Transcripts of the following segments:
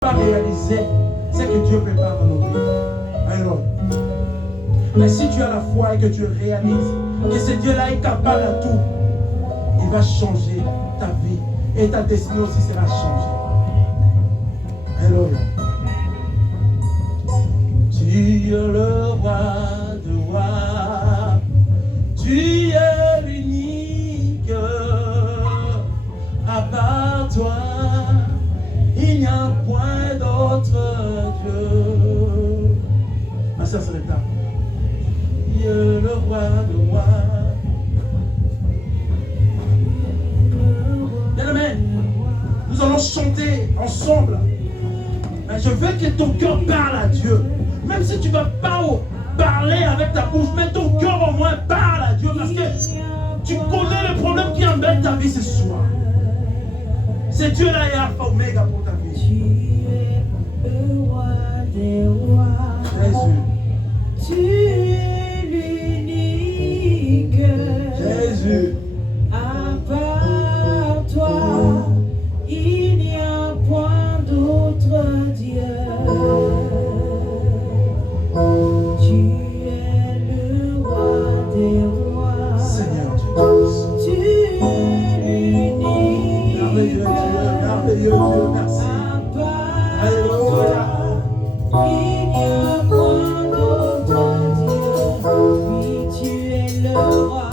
pas réaliser ce que Dieu prépare dans nos vies. Alors, mais si tu as la foi et que tu réalises que ce Dieu-là est capable à tout, il va changer ta vie et ta destinée aussi sera changée. Alléluia. Tu es le roi de rois, tu es l'unique, à part toi, il n'y a point d'autre Dieu. Ma soeur Sarita, tu es le roi de rois. Bien-aimé, nous allons chanter ensemble. Mais je veux que ton cœur parle à Dieu. Même si tu ne vas pas parler avec ta bouche, mais ton cœur au moins parle à Dieu. Parce que tu connais le problème qui embête ta vie ce soir. C'est Dieu là et Alpha Oméga pour ta vie. Tu es le roi des rois. Jésus. Tu es l'unique. Jésus. À part toi, il n'y a point d'autre Dieu. Tu es le roi des rois. Seigneur Dieu. Tu es l'unique. Merveilleux Dieu, merci. À part Alléluia. toi, il n'y a point d'autre Dieu. Oui, tu es le roi.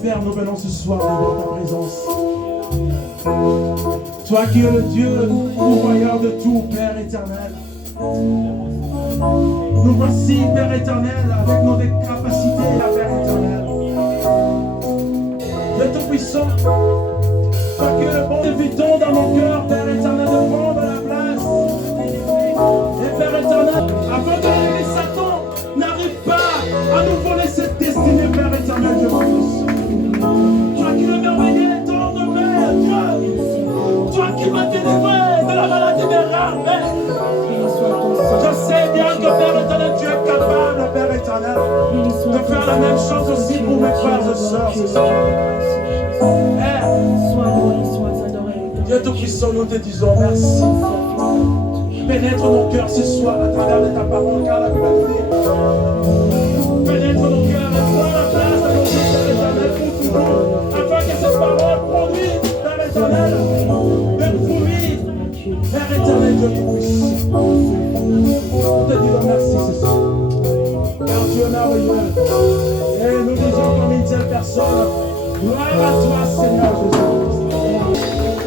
Père, nous venons ce soir devant ta présence. Toi qui es le Dieu pourvoyeur de tout, Père éternel. Nous voici, Père éternel, avec nos capacités, Père éternel. Dieu Tout-Puissant, toi qui es le bon, invitons dans nos cœurs, Père éternel, de prendre la place. Et Père éternel, afin que l'ennemi Satan n'arrive pas à nous voler cette destinée, Père éternel, Dieu. Toi qui le merveilleux, ton Père, Dieu. qui m'a délivré de la maladie des reins, Père. Béni soit ton Saint. Je sais bien que Père éternel, tu es capable, Père éternel, Béni soit de ton faire la même chose aussi pour mes frères et sœurs. Père, Sois loué, sois adoré. Dieu Tout-Puissant, nous te disons merci. Pénètre nos cœurs ce soir à travers de ta parole, car la Bible dit, pénètre nos cœurs et prends la place de nos cœurs, Père éternel, pour toujours, afin que cette parole produise, Père éternel, des fruits, Père éternel, Dieu Tout-Puissant. Nous te disons merci ce soir, car tu es merveilleux. Et nous disons comme une telle personne, gloire à toi, Seigneur Jésus-Christ.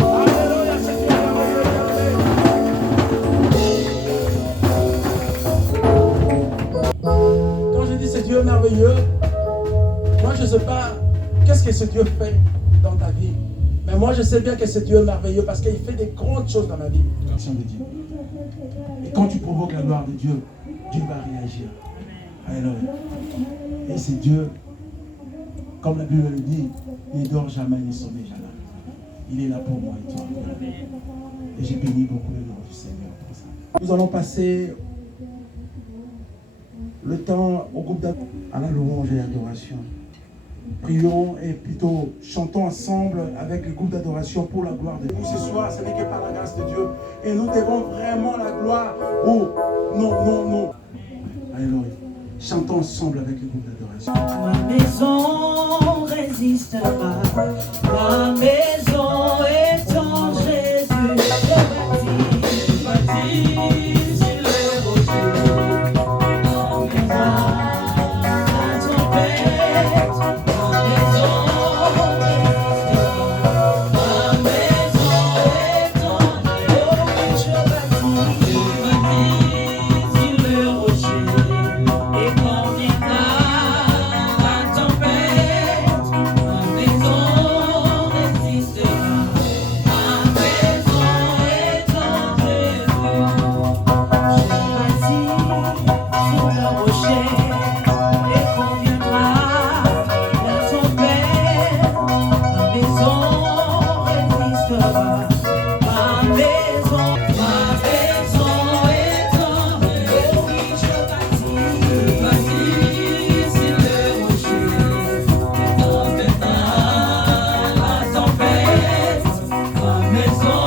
Alléluia, c'est toi merveilleux, Quand je dis c'est Dieu merveilleux, moi je ne sais pas qu'est-ce que ce Dieu fait dans ta vie. Mais moi je sais bien que c'est Dieu merveilleux parce qu'il fait des grandes choses dans ma vie. L'action de Dieu. Et quand tu provoques la gloire de Dieu, Dieu va réagir. Alléluia. Et c'est Dieu, comme la Bible le dit, il ne dort jamais, il ne sommeille jamais. Il est là pour moi et toi. Et j'ai béni beaucoup le nom du Seigneur pour ça. Nous allons passer le temps au groupe à la louange et l'adoration. Prions et plutôt chantons ensemble avec le groupe d'adoration pour la gloire de Dieu. Ce soir, ce n'est que par la grâce de Dieu. Et nous devons vraiment la gloire. Oh, non. Alléluia. Chantons ensemble avec le groupe d'adoration. Ma maison résistera. Ma maison est en Jésus. Je bâtis sur les rochers. Ma maison, la tempête. Ma maison résistera. Ma maison est en Jésus. Je bâtis sur les rochers. Et quand viendra la tempête, ma maison résistera. Ma maison est en Jésus. Je bâtis sur le rocher. Et quand viendra la tempête, ma maison résistera. Ma maison est en Jésus. Oh oui, je bâtis sur le rocher. Et quand viendra la tempête, ma maison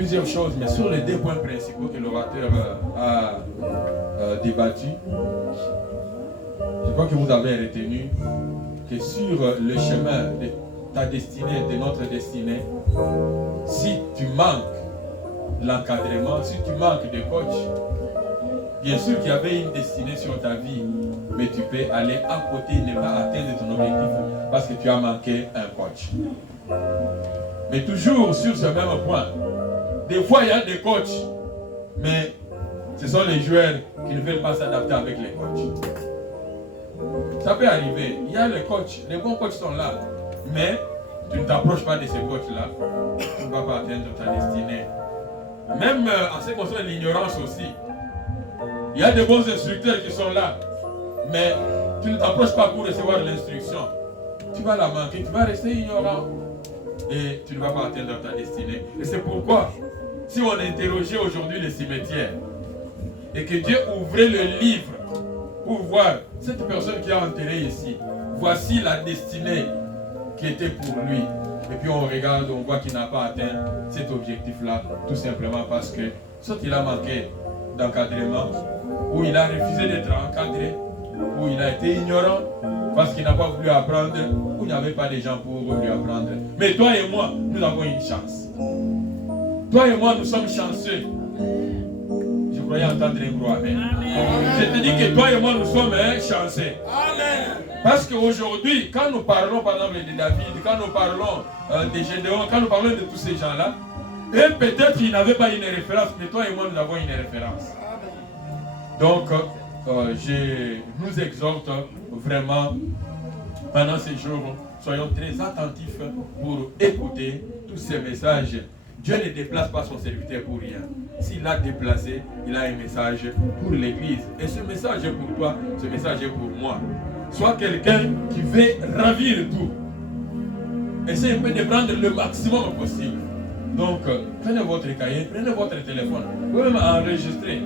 plusieurs choses, mais sur les deux points principaux que l'orateur a débattu, je crois que vous avez retenu que sur le chemin de ta destinée, de notre destinée, si tu manques l'encadrement, si tu manques de coach, bien sûr qu'il y avait une destinée sur ta vie, mais tu peux aller à côté et ne pas atteindre ton objectif parce que tu as manqué un coach. Mais toujours sur ce même point, des fois il y a des coachs, mais ce sont les joueurs qui ne veulent pas s'adapter avec les coachs. Ça peut arriver, il y a les coachs, les bons coachs sont là, mais tu ne t'approches pas de ces coachs-là, tu ne vas pas atteindre ta destinée. Même en ce qui concerne l'ignorance aussi, il y a de bons instructeurs qui sont là, mais tu ne t'approches pas pour recevoir l'instruction. Tu vas la manquer, tu vas rester ignorant et tu ne vas pas atteindre ta destinée. Et c'est pourquoi, si on interrogeait aujourd'hui les cimetières et que Dieu ouvrait le livre pour voir cette personne qui a enterré ici, voici la destinée qui était pour lui. Et puis on regarde, on voit qu'il n'a pas atteint cet objectif-là, tout simplement parce que soit il a manqué d'encadrement, ou il a refusé d'être encadré, ou il a été ignorant parce qu'il n'a pas voulu apprendre, ou il n'y avait pas de gens pour lui apprendre. Mais toi et moi, nous avons une chance. Toi et moi, nous sommes chanceux. Je croyais entendre un gros amen. Je te dis que toi et moi, nous sommes chanceux. Amen. Parce qu'aujourd'hui, quand nous parlons par exemple de David, quand nous parlons de Gédéon, quand nous parlons de tous ces gens-là, eux peut-être ils n'avaient pas une référence, mais toi et moi nous avons une référence. Donc, je nous exhorte vraiment pendant ces jours, soyons très attentifs pour écouter tous ces messages. Dieu ne déplace pas son serviteur pour rien. S'il l'a déplacé, il a un message pour l'Église. Et ce message est pour toi, ce message est pour moi. Sois quelqu'un qui veut ravir tout. Essayez de prendre le maximum possible. Donc, prenez votre cahier, prenez votre téléphone. Vous pouvez même enregistrer.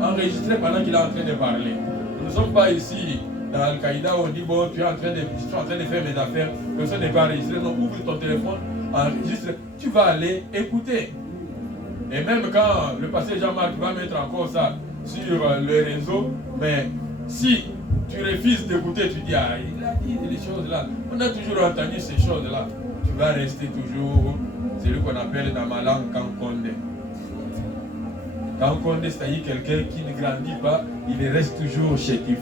Enregistrer pendant qu'il est en train de parler. Nous ne sommes pas ici dans Al-Qaïda où on dit, bon, je suis en train de faire mes affaires, personne ne va enregistrer. Non, ouvre ton téléphone, enregistre. Tu vas aller écouter. Et même quand le pasteur Jean-Marc va mettre encore ça sur le réseau, mais si tu refuses d'écouter, tu dis, ah, il a dit les choses là. On a toujours entendu ces choses là. Tu vas rester toujours, c'est ce qu'on appelle dans ma langue Kankonde. Kankonde, c'est-à-dire quelqu'un qui ne grandit pas, il reste toujours chétif.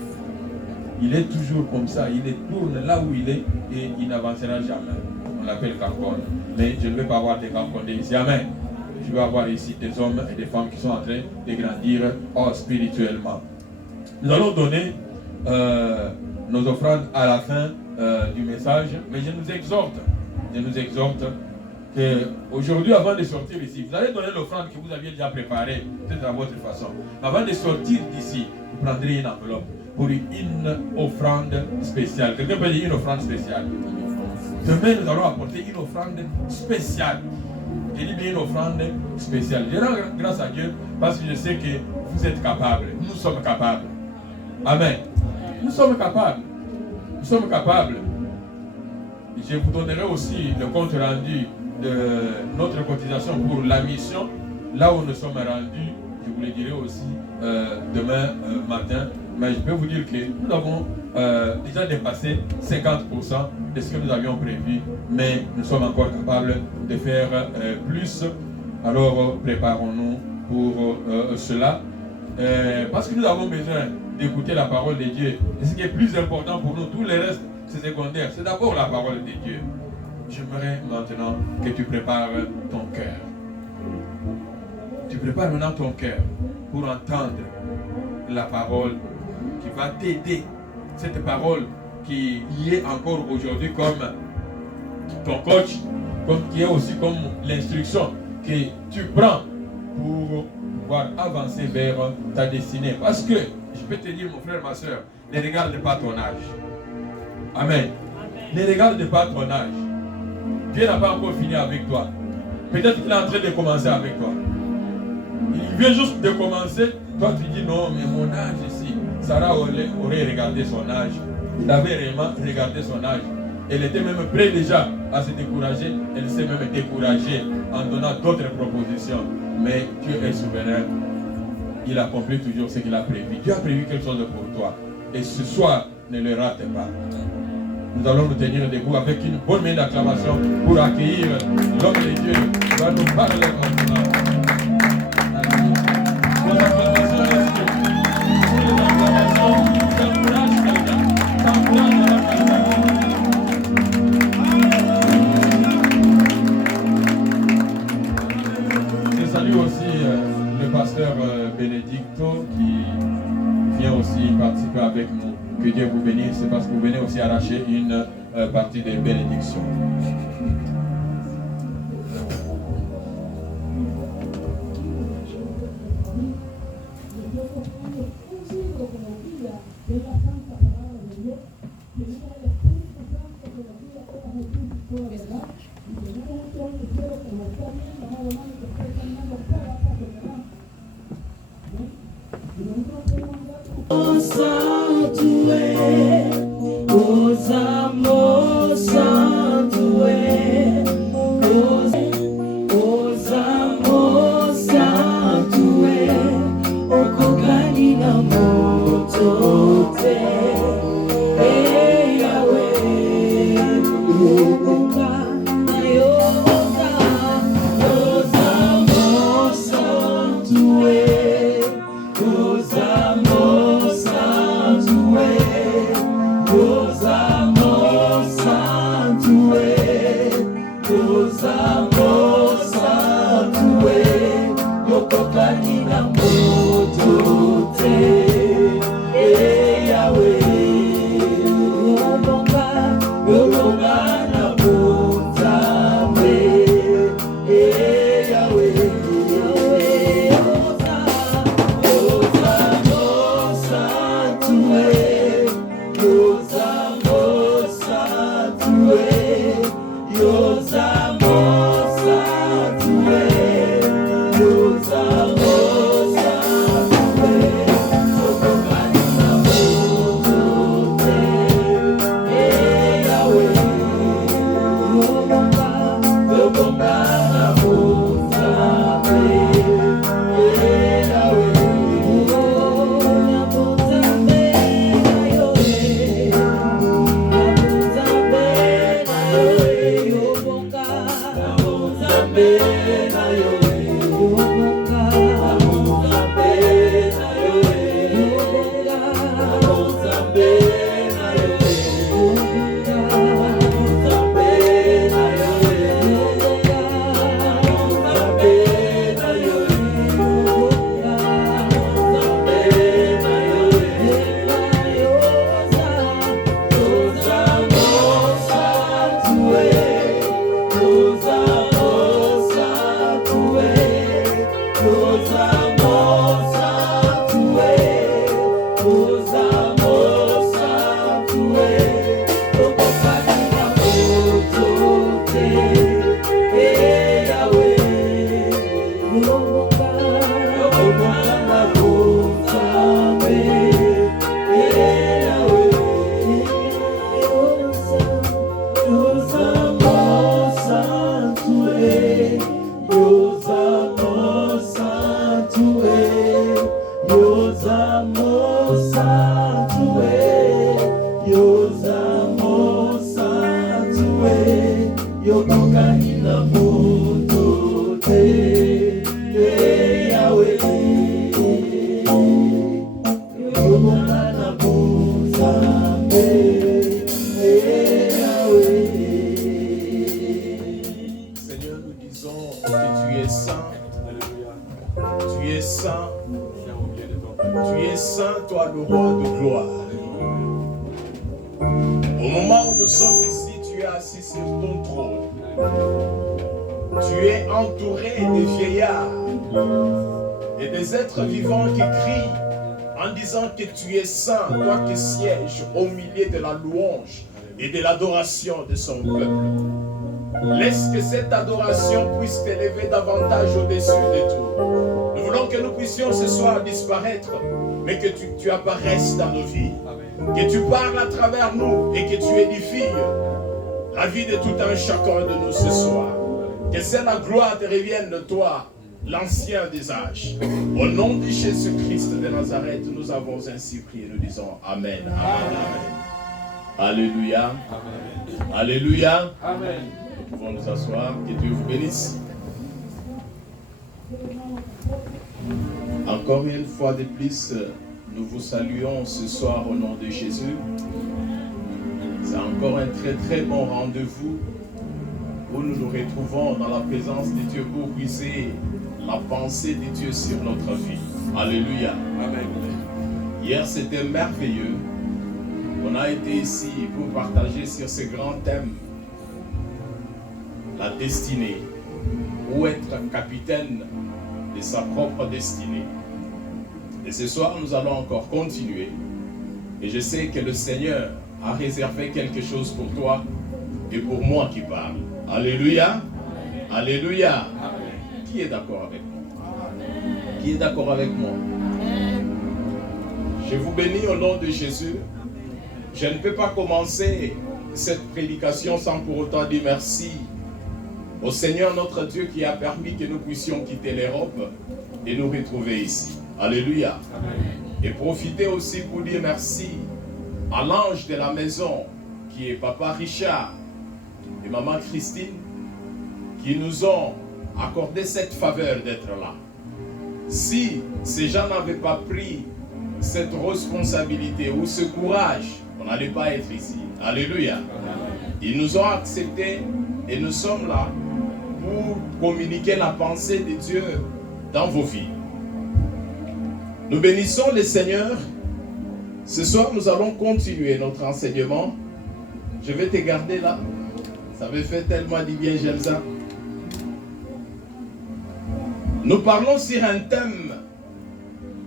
Il est toujours comme ça, il tourne là où il est et il n'avancera jamais. On l'appelle Kankonde. Mais je ne vais pas avoir des Kankonde ici. Amen. Je vais avoir ici des hommes et des femmes qui sont en train de grandir spirituellement. Nous allons donner nos offrandes à la fin du message, mais je nous exhorte qu'aujourd'hui, avant de sortir ici, vous allez donner l'offrande que vous aviez déjà préparée, peut-être à votre façon. Avant de sortir d'ici, vous prendrez une enveloppe pour une offrande spéciale. Quelqu'un peut dire une offrande spéciale. Demain, nous allons apporter une offrande spéciale. Je dis bien une offrande spéciale. Je rends grâce à Dieu parce que je sais que vous êtes capables. Nous sommes capables. Amen. Nous sommes capables. Nous sommes capables. Je vous donnerai aussi le compte rendu de notre cotisation pour la mission. Là où nous sommes rendus, je vous le dirai aussi demain matin. Mais je peux vous dire que nous avons déjà dépassé 50% de ce que nous avions prévu. Mais nous sommes encore capables de faire plus. Alors préparons-nous pour cela. Parce que nous avons besoin d'écouter la parole de Dieu. Et ce qui est plus important pour nous, tout le reste, c'est secondaire. C'est d'abord la parole de Dieu. J'aimerais maintenant que tu prépares ton cœur. Tu prépares maintenant ton cœur pour entendre la parole qui va t'aider. Cette parole qui y est encore aujourd'hui comme ton coach, qui est aussi comme l'instruction que tu prends pour pouvoir avancer vers ta destinée. Parce que, je peux te dire, mon frère, ma soeur, ne regarde pas ton âge. Amen. Ne regarde pas ton âge. Dieu n'a pas encore fini avec toi. Peut-être qu'il est en train de commencer avec toi. Il vient juste de commencer. Toi, tu dis non, mais mon âge ici. Sarah aurait regardé son âge. Il avait vraiment regardé son âge. Elle était même prête déjà à se décourager. Elle s'est même découragée en donnant d'autres propositions. Mais Dieu est souverain. Il accomplit toujours ce qu'il a prévu. Dieu a prévu quelque chose pour toi. Et ce soir, ne le rate pas. Nous allons nous tenir debout avec une bonne main d'acclamation pour accueillir l'homme de Dieu qui va nous parler maintenant. Vos acclamations, est-ce que pour les acclamations, ça encourage quelqu'un, ça encourage quelqu'un. Je salue aussi le pasteur Benedicto qui vient aussi participer avec nous. Que Dieu vous bénisse, c'est parce que vous venez aussi arracher une partie des bénédictions. Que tu es saint, toi qui sièges au milieu de la louange et de l'adoration de son peuple. Laisse que cette adoration puisse t'élever davantage au-dessus de tout. Nous voulons que nous puissions ce soir disparaître, mais que tu apparaisses dans nos vies. Que tu parles à travers nous et que tu édifies la vie de tout un chacun de nous ce soir. Que c'est la gloire te revienne de toi, l'ancien des âges. Au nom de Jésus-Christ de Nazareth, nous avons ainsi prié. Nous disons Amen. Amen. Amen. Alléluia. Amen. Alléluia. Amen. Nous pouvons nous asseoir. Que Dieu vous bénisse. Encore une fois de plus, nous vous saluons ce soir au nom de Jésus. C'est encore un très très bon rendez-vous où nous nous retrouvons dans la présence de Dieu pour puiser la pensée de Dieu sur notre vie. Alléluia. Amen. Hier c'était merveilleux. On a été ici pour partager sur ce grand thème, la destinée, ou être capitaine de sa propre destinée. Et ce soir nous allons encore continuer. Et je sais que le Seigneur a réservé quelque chose pour toi et pour moi qui parle. Alléluia. Amen. Alléluia. Amen. Qui est d'accord avec moi? Amen. Qui est d'accord avec moi? Amen. Je vous bénis au nom de Jésus. Je ne peux pas commencer cette prédication sans pour autant dire merci au Seigneur notre Dieu qui a permis que nous puissions quitter l'Europe et nous retrouver ici. Alléluia. Amen. Et profiter aussi pour dire merci à l'ange de la maison qui est Papa Richard et Maman Christine qui nous ont accordé cette faveur d'être là. Si ces gens n'avaient pas pris cette responsabilité ou ce courage, on n'allait pas être ici. Alléluia. Ils nous ont acceptés et nous sommes là pour communiquer la pensée de Dieu dans vos vies. Nous bénissons le Seigneur. Ce soir, nous allons continuer notre enseignement. Je vais te garder là. Ça me fait tellement du bien, Gelsa. Nous parlons sur un thème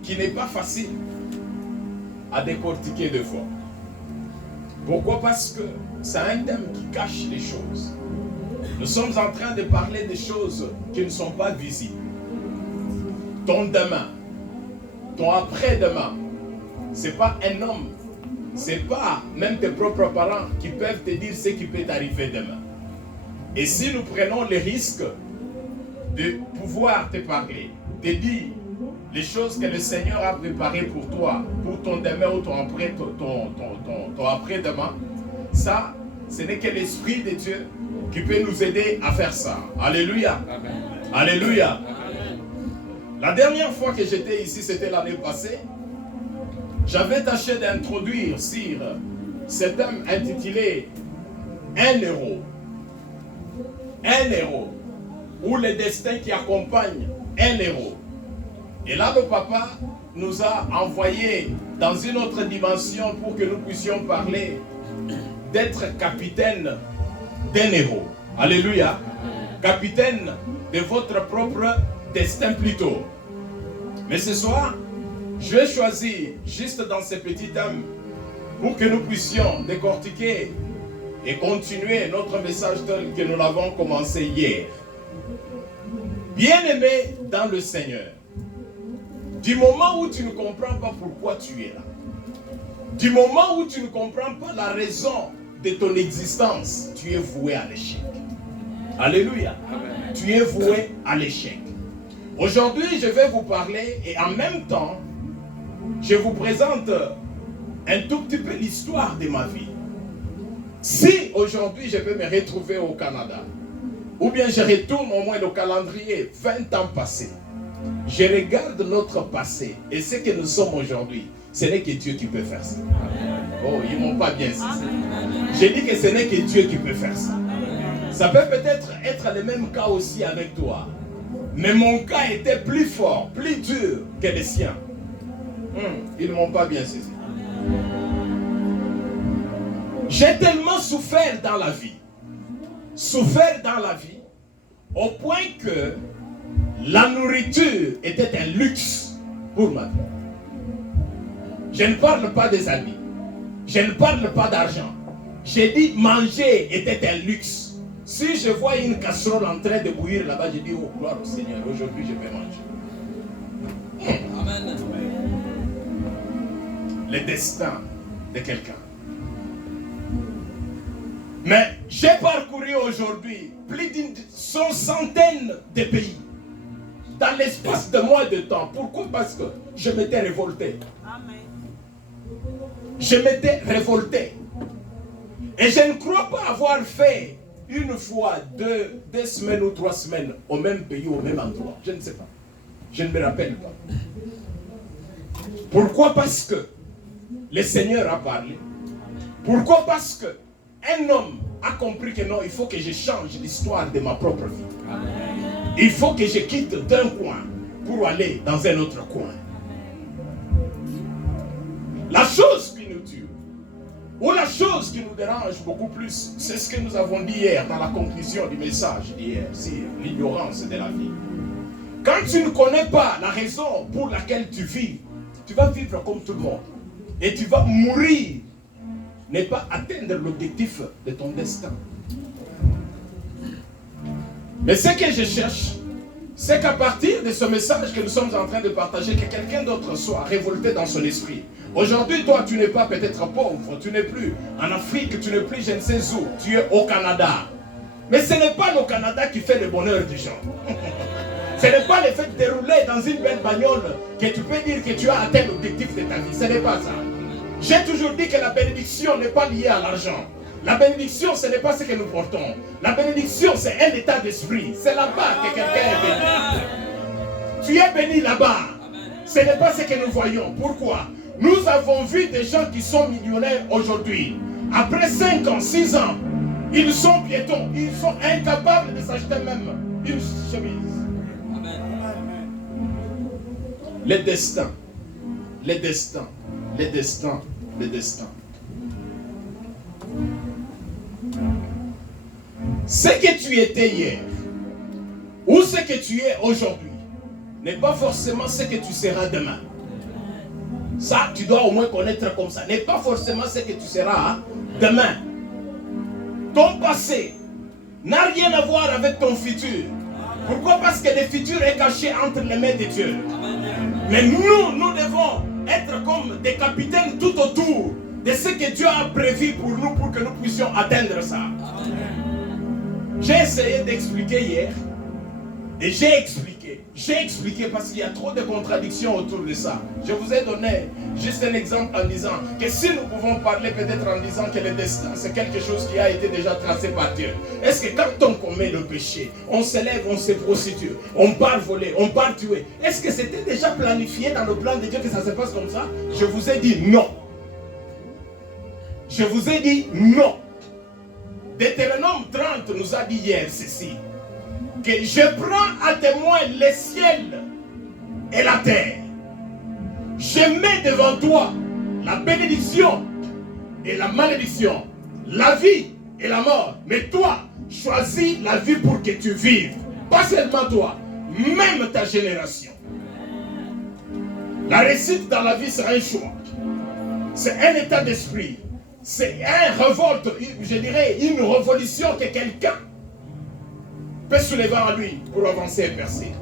qui n'est pas facile à décortiquer de fois. Pourquoi? Parce que c'est un thème qui cache les choses. Nous sommes en train de parler des choses qui ne sont pas visibles. Ton demain, ton après-demain, ce n'est pas un homme, ce n'est pas même tes propres parents qui peuvent te dire ce qui peut t'arriver demain. Et si nous prenons le risque de pouvoir te parler, de dire les choses que le Seigneur a préparées pour toi, pour ton demain ou ton après-demain, ça, ce n'est que l'Esprit de Dieu qui peut nous aider à faire ça. Alléluia. Amen. Alléluia. Amen. La dernière fois que j'étais ici, c'était l'année passée. J'avais tâché d'introduire sur ce thème intitulé Un héros. Un héros. Ou le destin qui accompagne un héros. Et là, le papa nous a envoyé dans une autre dimension pour que nous puissions parler d'être capitaine d'un héros. Alléluia. Capitaine de votre propre destin plutôt. Mais ce soir, je vais choisir juste dans ce petit thème pour que nous puissions décortiquer et continuer notre message tel que nous l'avons commencé hier. Bien-aimé dans le Seigneur, du moment où tu ne comprends pas pourquoi tu es là, du moment où tu ne comprends pas la raison de ton existence, tu es voué à l'échec. Alléluia. Amen. Tu es voué à l'échec. Aujourd'hui, je vais vous parler et en même temps, je vous présente un tout petit peu l'histoire de ma vie. Si aujourd'hui je vais me retrouver au Canada, ou bien je retourne au moins le calendrier 20 ans passés, je regarde notre passé et ce que nous sommes aujourd'hui, ce n'est que Dieu qui peut faire ça. Oh, ils ne m'ont pas bien saisi. J'ai dit que ce n'est que Dieu qui peut faire ça. Ça peut peut-être être le même cas aussi avec toi. Mais mon cas était plus fort, plus dur que le sien. Ils ne m'ont pas bien saisi. J'ai tellement souffert dans la vie. Souffert dans la vie au point que la nourriture était un luxe pour ma vie. Je ne parle pas des amis. Je ne parle pas d'argent. J'ai dit manger était un luxe. Si je vois une casserole en train de bouillir là-bas, je dis oh gloire au Seigneur, aujourd'hui je vais manger. Amen. Le destin de quelqu'un. Mais j'ai parcouru aujourd'hui plus d'une centaine de pays dans l'espace de moins de temps. Pourquoi? Parce que je m'étais révolté. Je m'étais révolté. Et je ne crois pas avoir fait une fois, deux semaines ou 3 semaines au même pays, au même endroit. Je ne sais pas. Je ne me rappelle pas. Pourquoi? Parce que le Seigneur a parlé. Pourquoi? Parce que un homme a compris que non, il faut que je change l'histoire de ma propre vie. Il faut que je quitte d'un coin pour aller dans un autre coin. La chose qui nous tue, ou la chose qui nous dérange beaucoup plus, c'est ce que nous avons dit hier dans la conclusion du message d'hier, c'est l'ignorance de la vie. Quand tu ne connais pas la raison pour laquelle tu vis, tu vas vivre comme tout le monde. Et tu vas mourir, ne pas atteindre l'objectif de ton destin. Mais ce que je cherche, c'est qu'à partir de ce message que nous sommes en train de partager, que quelqu'un d'autre soit révolté dans son esprit. Aujourd'hui, toi, tu n'es pas peut-être pauvre, tu n'es plus en Afrique, tu n'es plus je ne sais où, tu es au Canada. Mais ce n'est pas le Canada qui fait le bonheur des gens. Ce n'est pas le fait de rouler dans une belle bagnole que tu peux dire que tu as atteint l'objectif de ta vie. Ce n'est pas ça. J'ai toujours dit que la bénédiction n'est pas liée à l'argent. La bénédiction, ce n'est pas ce que nous portons. La bénédiction, c'est un état d'esprit. C'est là-bas que quelqu'un est béni. Tu es béni là-bas. Ce n'est pas ce que nous voyons. Pourquoi? Nous avons vu des gens qui sont millionnaires aujourd'hui. Après 5 ans, 6 ans, ils sont piétons. Ils sont incapables de s'acheter même une chemise. Le destin. Le destin. Le destin. Le destin. Ce que tu étais hier, ou ce que tu es aujourd'hui, n'est pas forcément ce que tu seras demain. Ça, tu dois au moins connaître comme ça. N'est pas forcément ce que tu seras demain. Ton passé n'a rien à voir avec ton futur. Pourquoi? Parce que le futur est caché entre les mains de Dieu. Mais nous devons être comme des capitaines tout autour de ce que Dieu a prévu pour nous, pour que nous puissions atteindre ça. J'ai essayé d'expliquer hier, et j'ai expliqué parce qu'il y a trop de contradictions autour de ça. Je vous ai donné juste un exemple en disant que si nous pouvons parler peut-être en disant que le destin c'est quelque chose qui a été déjà tracé par Dieu. Est-ce que quand on commet le péché, on se lève, on se prostitue, on part voler, on part tuer, est-ce que c'était déjà planifié dans le plan de Dieu que ça se passe comme ça? Je vous ai dit non. Je vous ai dit non. Deutéronome 30 nous a dit hier ceci, que je prends à témoin les ciels et la terre. Je mets devant toi la bénédiction et la malédiction, la vie et la mort. Mais toi, choisis la vie pour que tu vives. Pas seulement toi, même ta génération. La réussite dans la vie, c'est un choix. C'est un état d'esprit. C'est une révolte, je dirais, une révolution que quelqu'un peut soulever en lui pour avancer et percer.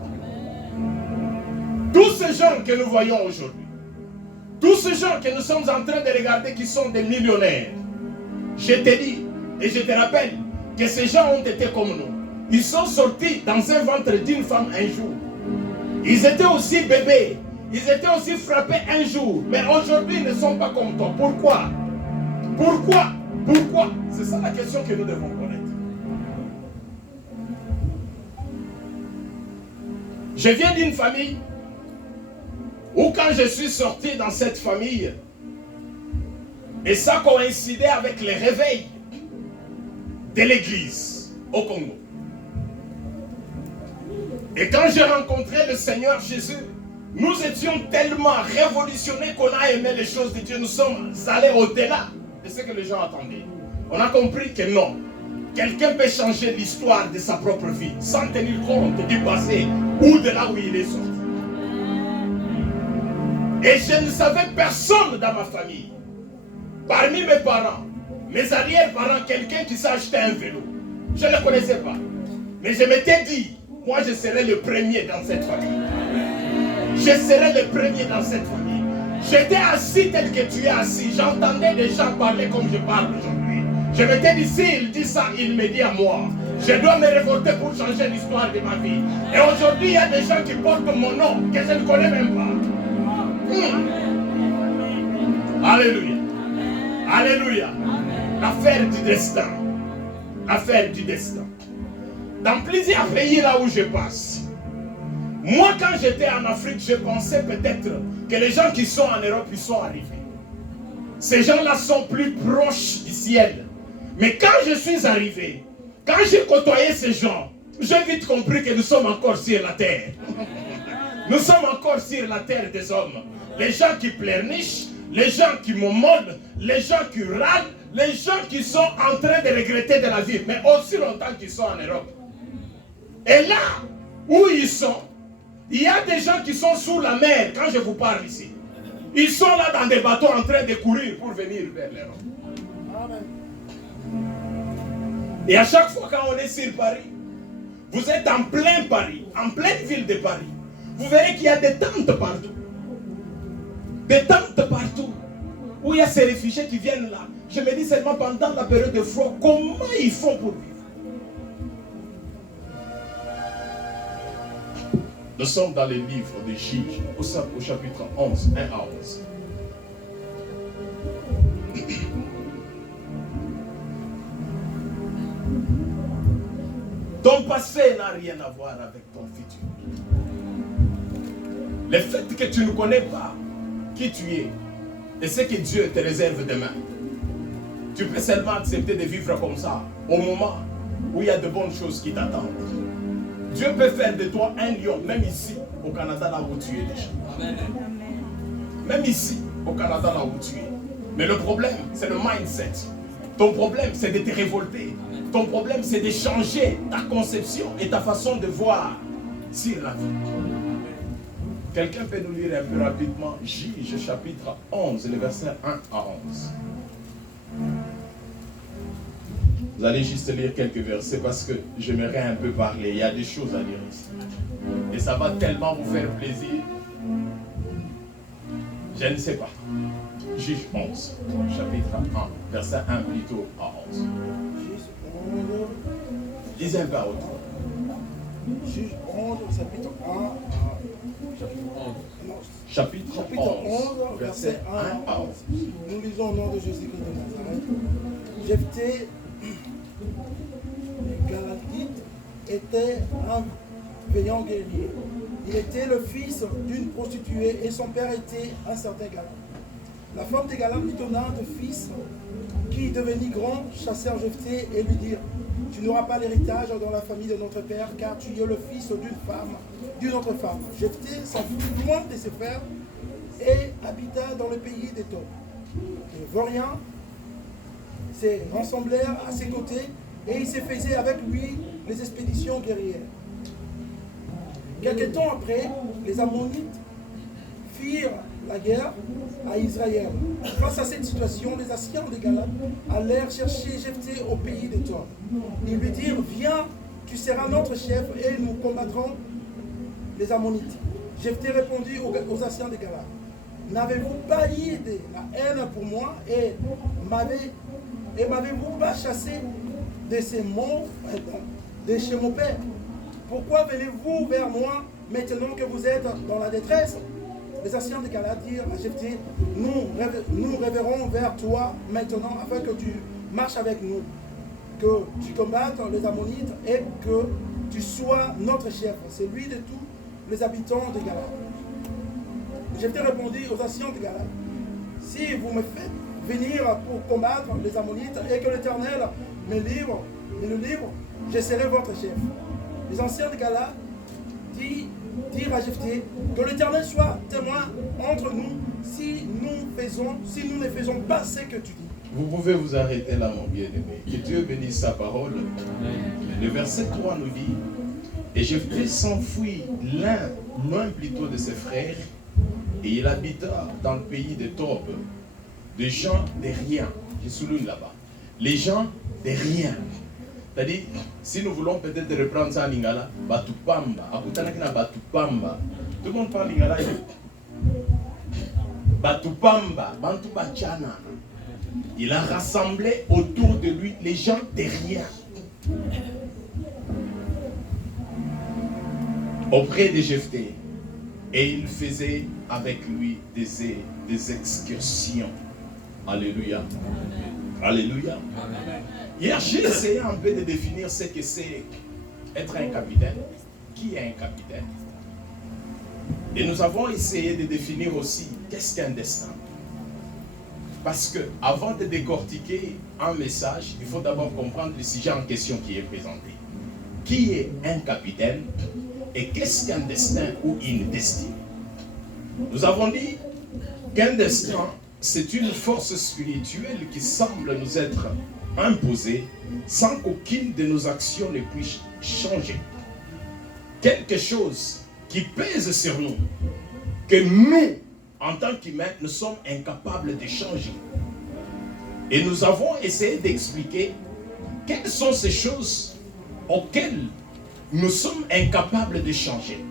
Tous ces gens que nous voyons aujourd'hui, tous ces gens que nous sommes en train de regarder qui sont des millionnaires, je te dis et je te rappelle que ces gens ont été comme nous. Ils sont sortis dans un ventre d'une femme un jour. Ils étaient aussi bébés. Ils étaient aussi frappés un jour. Mais aujourd'hui, ils ne sont pas comme toi. Pourquoi? Pourquoi? Pourquoi? C'est ça la question que nous devons connaître. Je viens d'une famille où quand je suis sorti dans cette famille, et ça coïncidait avec les réveils de l'église au Congo. Et quand j'ai rencontré le Seigneur Jésus, nous étions tellement révolutionnés qu'on a aimé les choses de Dieu. Nous sommes allés au-delà de ce que les gens attendaient. On a compris que non. Quelqu'un peut changer l'histoire de sa propre vie sans tenir compte du passé ou de là où il est sorti. Et je ne savais personne dans ma famille. Parmi mes parents, mes arrière-parents, quelqu'un qui s'est acheté un vélo. Je ne le connaissais pas. Mais je m'étais dit, moi je serai le premier dans cette famille. Je serai le premier dans cette famille. J'étais assis tel que tu es assis. J'entendais des gens parler comme je parle aujourd'hui. Je m'étais dit, s'il dit ça, il me dit à moi. Je dois me révolter pour changer l'histoire de ma vie. Et aujourd'hui, il y a des gens qui portent mon nom, que je ne connais même pas. Alléluia. Alléluia. L'affaire du destin. L'affaire du destin. Dans plusieurs pays là où je passe, moi quand j'étais en Afrique, je pensais peut-être que les gens qui sont en Europe, ils sont arrivés. Ces gens-là sont plus proches du ciel. Mais quand je suis arrivé, quand j'ai côtoyé ces gens, j'ai vite compris que nous sommes encore sur la terre. Nous sommes encore sur la terre des hommes. Les gens qui pleurnichent, les gens qui m'aumônent, les gens qui râlent, les gens qui sont en train de regretter de la vie, mais aussi longtemps qu'ils sont en Europe. Et là où ils sont, il y a des gens qui sont sous la mer quand je vous parle ici. Ils sont là dans des bateaux en train de courir pour venir vers l'Europe. Et à chaque fois quand on est sur Paris, vous êtes en plein Paris, en pleine ville de Paris, vous verrez qu'il y a des tentes partout. Des tentes partout. Où il y a ces réfugiés qui viennent là. Je me dis seulement pendant la période de froid, comment ils font pour vivre? Nous sommes dans les livres des Juges, au chapitre 11, 1 à 11. Ton passé n'a rien à voir avec ton futur. Le fait que tu ne connais pas qui tu es et ce que Dieu te réserve demain, tu peux seulement accepter de vivre comme ça au moment où il y a de bonnes choses qui t'attendent. Dieu peut faire de toi un lion, même ici, au Canada, là où tu es déjà. Amen. Même ici, au Canada, là où tu es. Mais le problème, c'est le mindset. Ton problème, c'est de te révolter. Ton problème, c'est de changer ta conception et ta façon de voir sur la vie. Quelqu'un peut nous lire un peu rapidement Juge chapitre 11, les versets 1 à 11. Vous allez juste lire quelques versets parce que j'aimerais un peu parler. Il y a des choses à lire ici. Et ça va tellement vous faire plaisir. Je ne sais pas. Juge 11, chapitre 1, verset 1 plutôt à 11. Lisez un peu à autre. Juge 11, chapitre 1. Chapitre 11, verset 1 à 11. Nous lisons au nom de Jésus-Christ de Nazareth. Jephthé, le Galatite, était un vaillant guerrier. Il était le fils d'une prostituée et son père était un certain Galat. La femme des Galates lui donna deux fils qui, devenus grands, chassèrent Jephthé et lui dirent: tu n'auras pas l'héritage dans la famille de notre père, car tu es le fils d'une autre femme. Jephthé s'enfuit loin de ses frères et habita dans le pays des Tob. Les Vauriens se rassemblèrent à ses côtés et ils se faisaient avec lui les expéditions guerrières. Quelque temps après, les Ammonites firent la guerre à Israël. Face à cette situation, les Assyriens des Galates allèrent chercher Jephthé au pays des Tob. Ils lui dirent: viens, tu seras notre chef et nous combattrons les Ammonites. Jephthé répondit aux Assyriens des Galates: n'avez-vous pas eu de la haine pour moi et m'avez-vous pas chassé de ces monts de chez mon père? Pourquoi venez-vous vers moi maintenant que vous êtes dans la détresse? Les Assyriens des Galates dirent à Jephthé: nous révérons vers toi maintenant afin que tu marches avec nous, que tu combattes les Ammonites et que tu sois notre chef, celui de tous les habitants des Galates. Jephthé répondit aux Assyriens des Galates: si vous me faites venir pour combattre les Ammonites et que l'Éternel me livre, je serai votre chef. Les anciens de Galates dirent à Jephthé: que l'Éternel soit témoin entre nous si nous ne faisons pas ce que tu dis. Vous pouvez vous arrêter là, mon bien-aimé. Que Dieu bénisse sa parole. Le verset 3 nous dit: et Jephthé s'enfuit loin plutôt de ses frères, et il habita dans le pays de Tob, des gens de rien. Je souligne là-bas. Les gens de rien. C'est-à-dire, si nous voulons peut-être reprendre ça en lingala, Batupamba, Akutanakina Batupamba. Tout le monde parle lingala. Batupamba, Bantu Bachana. Il a rassemblé autour de lui les gens de rien. Auprès de Jephthé. Et il faisait avec lui des excursions. Alléluia. Alléluia. Hier, j'ai essayé un peu de définir ce que c'est être un capitaine. Qui est un capitaine? Et nous avons essayé de définir aussi qu'est-ce qu'un destin. Parce que avant de décortiquer un message, il faut d'abord comprendre le sujet en question qui est présenté. Qui est un capitaine et qu'est-ce qu'un destin ou une destinée? Nous avons dit qu'un destin, c'est une force spirituelle qui semble nous être imposée sans qu'aucune de nos actions ne puisse changer. Quelque chose qui pèse sur nous, que nous, en tant qu'humains, nous sommes incapables de changer. Et nous avons essayé d'expliquer quelles sont ces choses auxquelles nous sommes incapables de changer.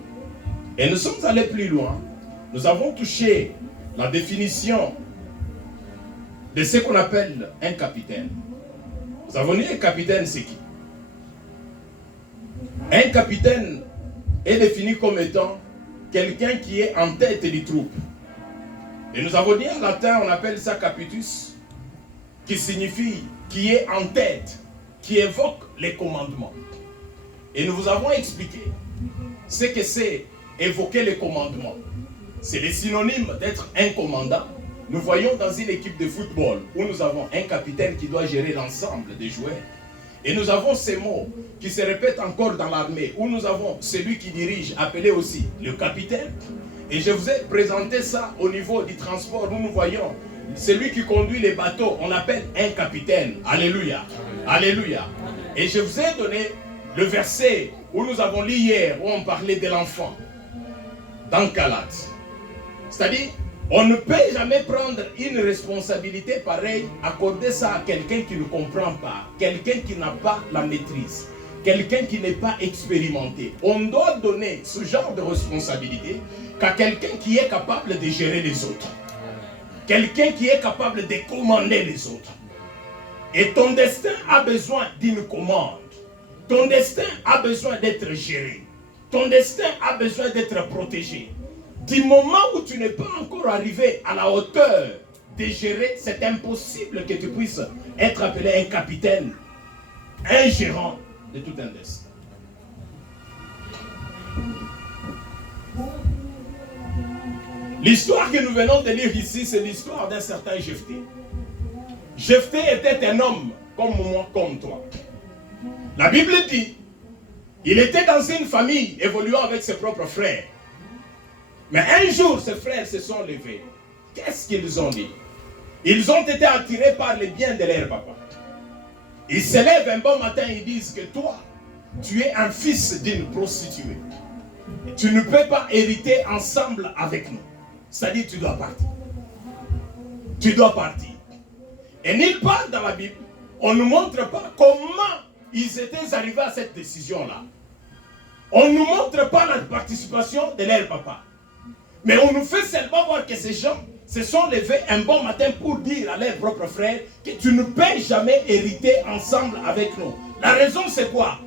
Et nous sommes allés plus loin. Nous avons touché la définition de ce qu'on appelle un capitaine. Nous avons dit un capitaine, c'est qui? Un capitaine est défini comme étant quelqu'un qui est en tête des troupes. Et nous avons dit en latin, on appelle ça capitus, qui signifie qui est en tête, qui évoque les commandements. Et nous vous avons expliqué ce que c'est évoquer les commandements. C'est le synonyme d'être un commandant. Nous voyons dans une équipe de football où nous avons un capitaine qui doit gérer l'ensemble des joueurs. Et nous avons ces mots qui se répètent encore dans l'armée, où nous avons celui qui dirige, appelé aussi le capitaine. Et je vous ai présenté ça au niveau du transport, où nous voyons celui qui conduit les bateaux, on appelle un capitaine. Alléluia. Alléluia. Et je vous ai donné le verset où nous avons lu hier, où on parlait de l'enfant, dans Galates. C'est-à-dire, on ne peut jamais prendre une responsabilité pareille, accorder ça à quelqu'un qui ne comprend pas, quelqu'un qui n'a pas la maîtrise, quelqu'un qui n'est pas expérimenté. On doit donner ce genre de responsabilité qu'à quelqu'un qui est capable de gérer les autres. Quelqu'un qui est capable de commander les autres. Et ton destin a besoin d'une commande. Ton destin a besoin d'être géré. Ton destin a besoin d'être protégé. Du moment où tu n'es pas encore arrivé à la hauteur de gérer, c'est impossible que tu puisses être appelé un capitaine, un gérant de tout un destin. L'histoire que nous venons de lire ici, c'est l'histoire d'un certain Jephthé. Jephthé était un homme comme moi, comme toi. La Bible dit, il était dans une famille évoluant avec ses propres frères. Mais un jour, ses frères se sont levés. Qu'est-ce qu'ils ont dit? Ils ont été attirés par les biens de leur papa. Ils se lèvent un bon matin et disent que toi, tu es un fils d'une prostituée. Tu ne peux pas hériter ensemble avec nous. C'est-à-dire, tu dois partir. Tu dois partir. Et nulle part dans la Bible, on ne nous montre pas comment ils étaient arrivés à cette décision-là. On ne nous montre pas la participation de leur papa. Mais on nous fait seulement voir que ces gens se sont levés un bon matin pour dire à leurs propres frères que tu ne peux jamais hériter ensemble avec nous. La raison c'est quoi?